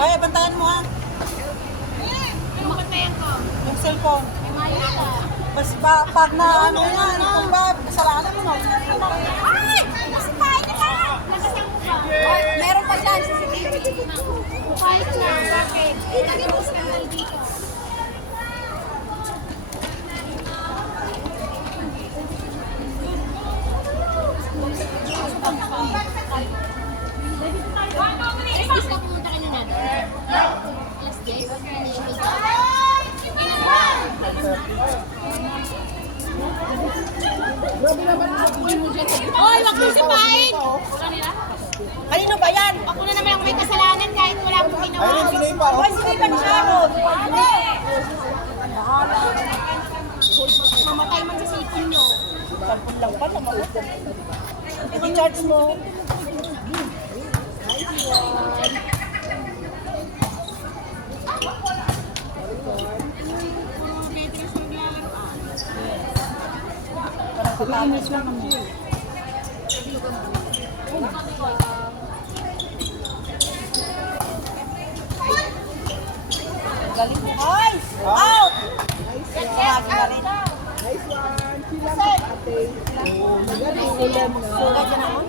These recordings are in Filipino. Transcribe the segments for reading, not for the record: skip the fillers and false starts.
Ay, bantayan mo ha. Yung cellphone. Bas pag na ano yan, kung ba, kasalanan mo, no? Ay! Kumain ka! Meron pa dyan sa CCTV. Kumain ka na. Bakit? Ilagay mo sa kanal dito. Is ka pumunta ka na natin? Alas 10? Hoy, wag mo sipain! Kanino ba yan? Ako na naman ang may kasalanan kahit wala akong ginawa. Ay, sinipan siya ako. Mamatay man sa sipon nyo. Sampun lang pa, naman. I-charge mo. Parang lang kami. Galing mo. Ay! Out! Galing. Nice one. Sila mo ate. Magaling ulan na. Sugat yan ako.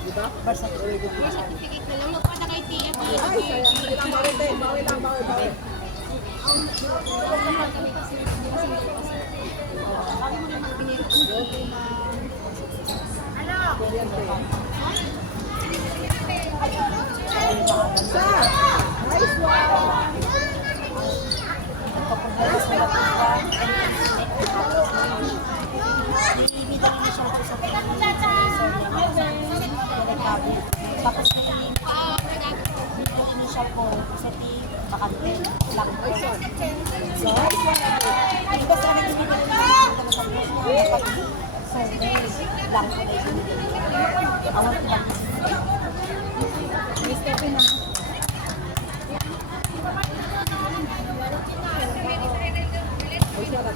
Diba? Certificate na lang. Magpata kay TF. Ay, sayang. Bawi lang. Sa! Nice one! Tapos yung siya po, sa team, bakante, lang po. Hindi ba sana binibigyan ng sa lang po na ibinibigyan. Awang ko lang. May step na.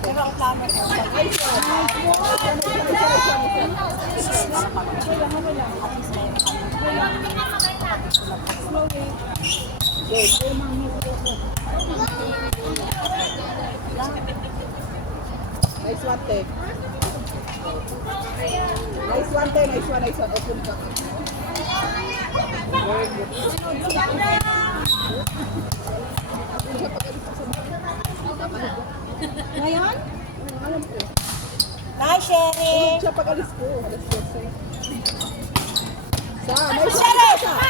Pero ang plano ko, Nice one, te. Nice one, te. Nice one. Open ka. Very good. ngayon? Nice, Sherry! Siya pag-alis ko. Alas 12. Sa, nice Sherry! one.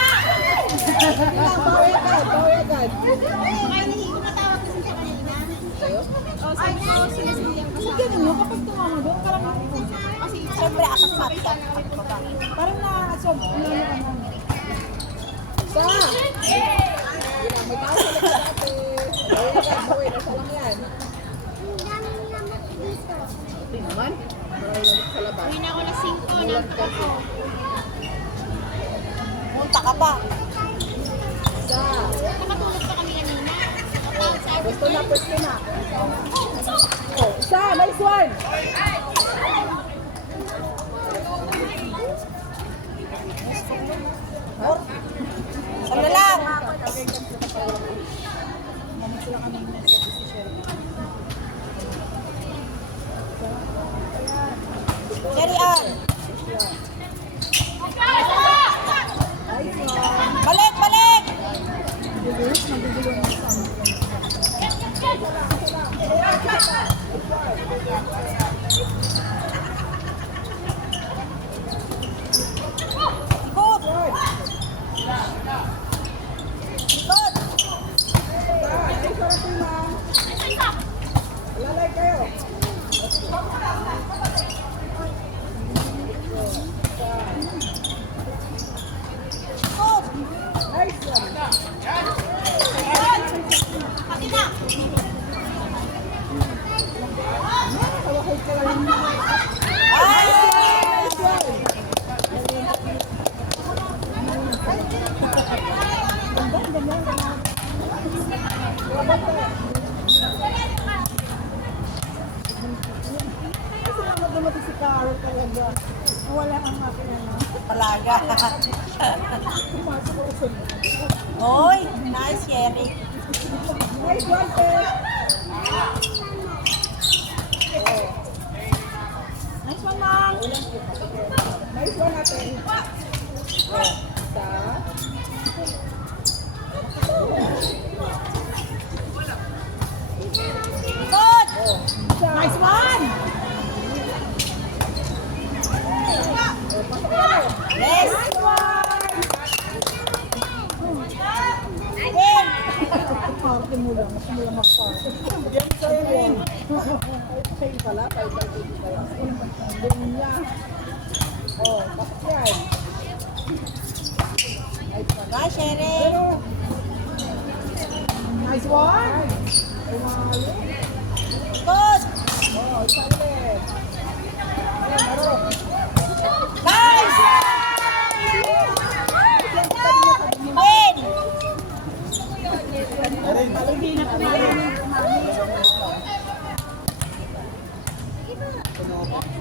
Bawi agad. Ay, nahigo na tawag kasi siya kanina. Sa'yo? Sabi ko, sinasindang ka sa Huwag ganun yun, kapag tumama doon, parang kasi siyempre, akas mata. Parang na-absorb. Sa! Yun na, may tao sa likod ate. Bawi agad, bawi. Nasa lang yan. Ito naman. Marami naman sa labas. uwi na ako na 5 ng ako. Punta ka pa. Sa! Nakatulog pa kami kanina. Tawag sa akin. Pwesto na. Oh, sa, nice one! Ano lang? Sherry, Ann. Balik! Good! Good! Lalay kayo. Good! Nice one. Pati na. Kawakay ka lang. Ay! Nice one. Ganda. mo ito si Carol talaga. Wala ang makina na. Talaga. Pumasok ko sa Hoy, nice, Eric. Nice one, Pe. Nice one, Mom. Nice one natin. Isa. Good. Isa. Nice one. Pasok ka mo. Yes. Nice one. Win. Party mo lang. Mas mo lang mag-party. Yan sa'yo yun. Sa'yo pala. Sa'yo pala. Doon niya. Oh, pasok yan. Nice one. Nice, Eric. Pero, nice one. Umali. Good. Oh, isa ulit. Ayan, aro. Nice. Win.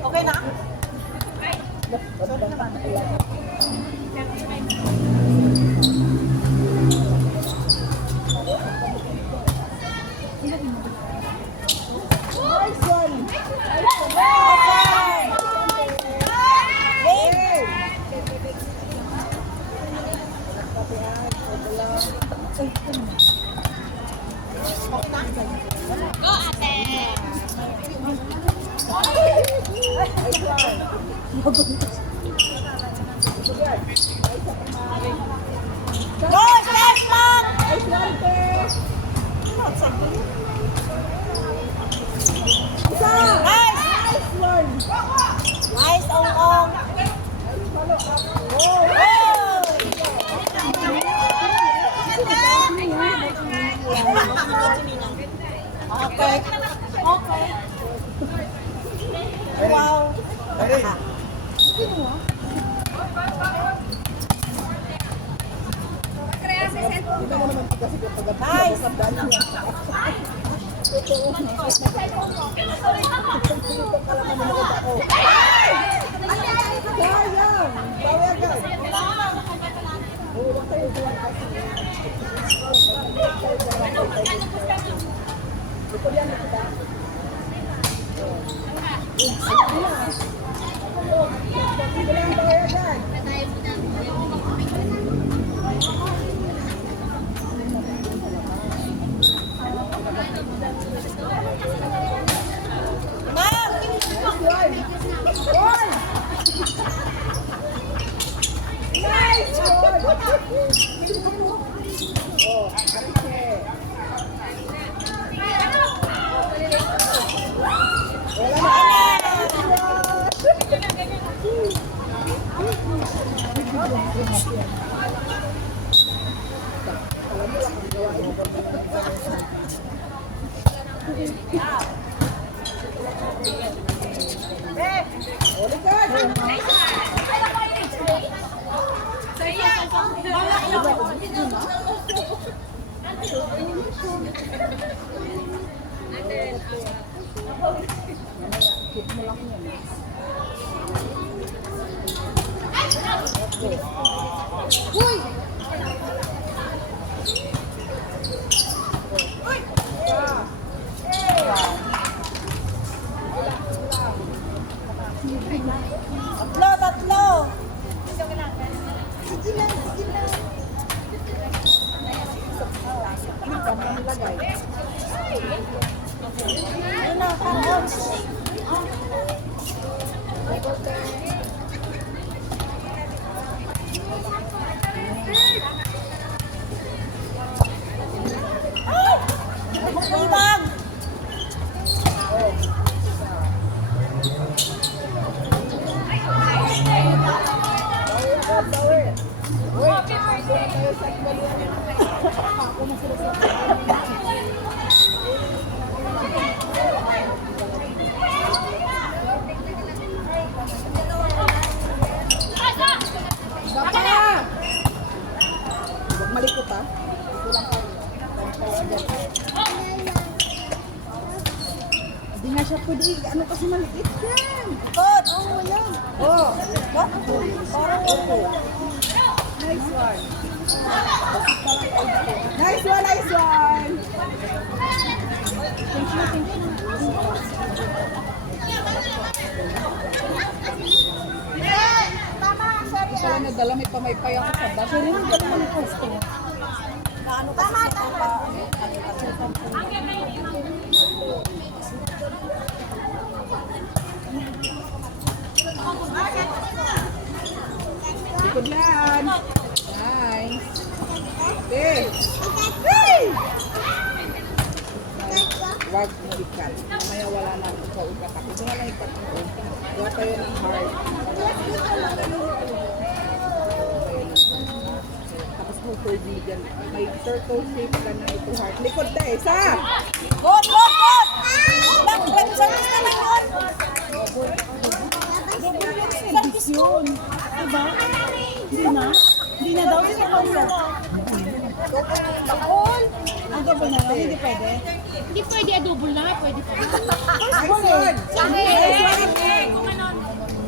Okay na? Nice one. Okay. Win. Hey. Go, ate. Nice one. Ito yan. Go, step back. Nice one, Pe. Isa. Nice. Nice one. Nice, Ong-Ong. Follow up. Oh, Okay. Okay. Wow. Kita mo naman kasi kapag Nice. sabdan niya. Totoo. Ito ka lang manonood ako. Sayang! Bawi agad. Huwag kayo dyan kasi. Ito yan na kita. Ito lang bawi agad. Ma'am. Nice one! Oh, Arce. Wala na. Tatlo. Ayun na, parang. Ibang. Huwag malikot ha. Ito lang pa. Hindi nga siya pwede, ano kasi maliit yan. Good. Oh, yan. Oh, What? Parang ako. nice one. Nice one, nice one. Thank you. Pala nadala, may pamaypay ako sa bus. Pero hindi ka naman gusto. Ano kasi sa pa? Likod yan. Nice. Okay. Hey! Wag mo ikat. Mamaya wala na ako sa ugat ako. Wala na ikat mo. Wala tayo ng heart. Tapos mo vegan. May turtle shape ka na ito heart. Likod na eh. Sa! Good, good, good! Left service na lang yun. Service yun. Diba? Hindi na? Hindi na daw. Hindi na daw. Bakol. Ang double na lang. Hindi pwede. Hindi pwede, double na, pwede pa. Nice one!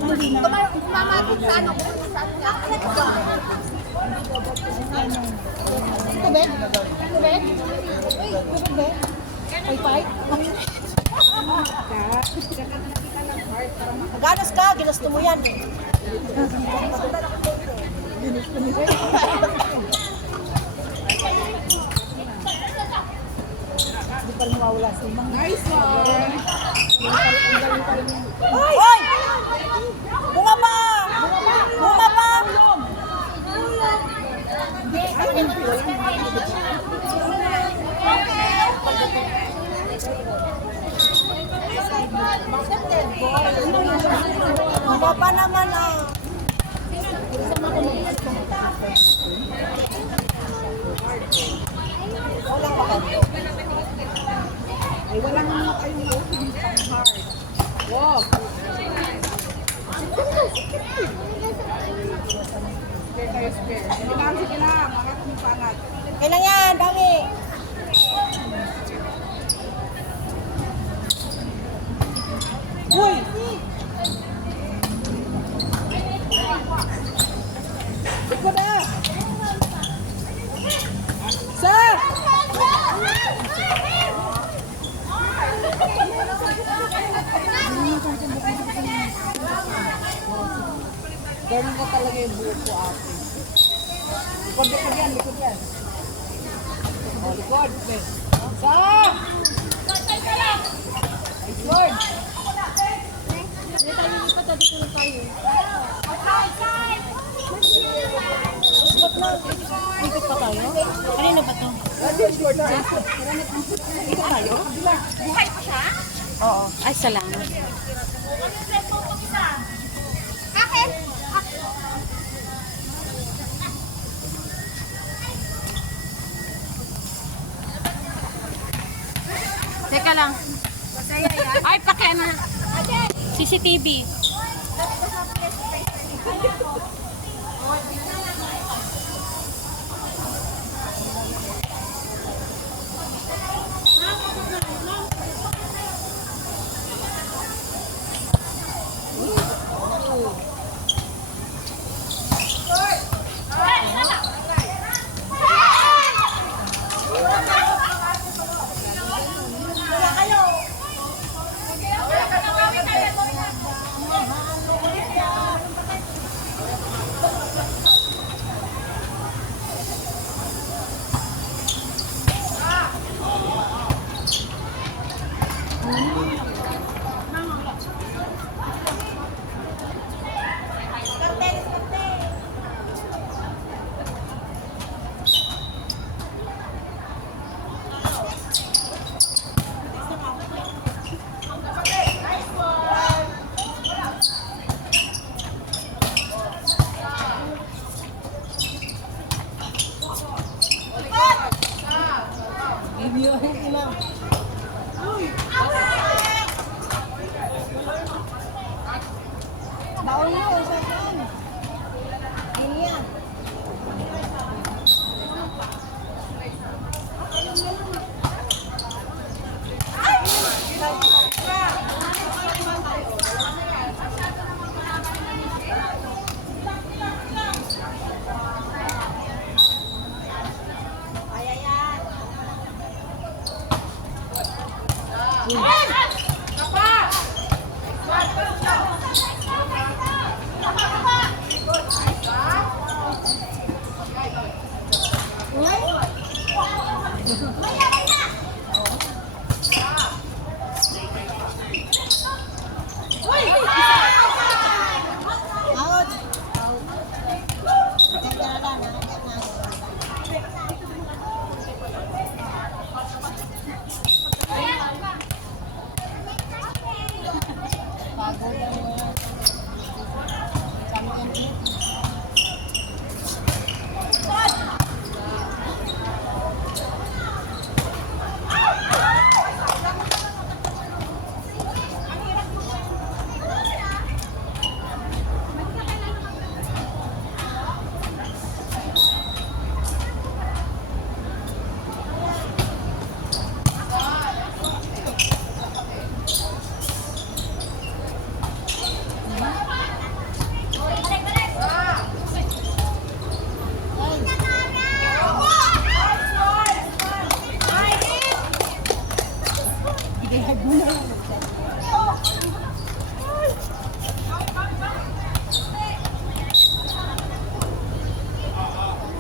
Hindi na. Kumamapit sa ano ko, sa Tubig? Tubig? Uy, tubig ba? Wi-Fi? Ganas ka, ginusto mo yan. Hindi pa rin mawawala si Mang. Nice one! Hoy! Bumaba! Bumaba! Bumaba naman ah. Wala pa kayo. Ay, wala nga mga kayong opening pang hard. Wow! Spare tayo, spare. Sige lang, sige lang. Angat mo pa, angat. Kailan yan, dami. Uy! Iko na! Sir! Ganun ka talaga yung buhok ko, ate. Likod, likod yan, likod yan. O, likod. Sir! Nice one! Ikot pa tayo? Kanina ba to? Ano, short na? Ito tayo? Buhay pa siya? Oo. Ay, salamat. Akin? Teka lang. Ay, pakiano. CCTV. Baon mo, isa yan. Hindi yan. Out.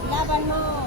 Laban mo.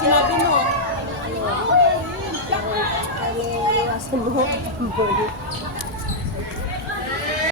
sinabi mo. Iwasan mo.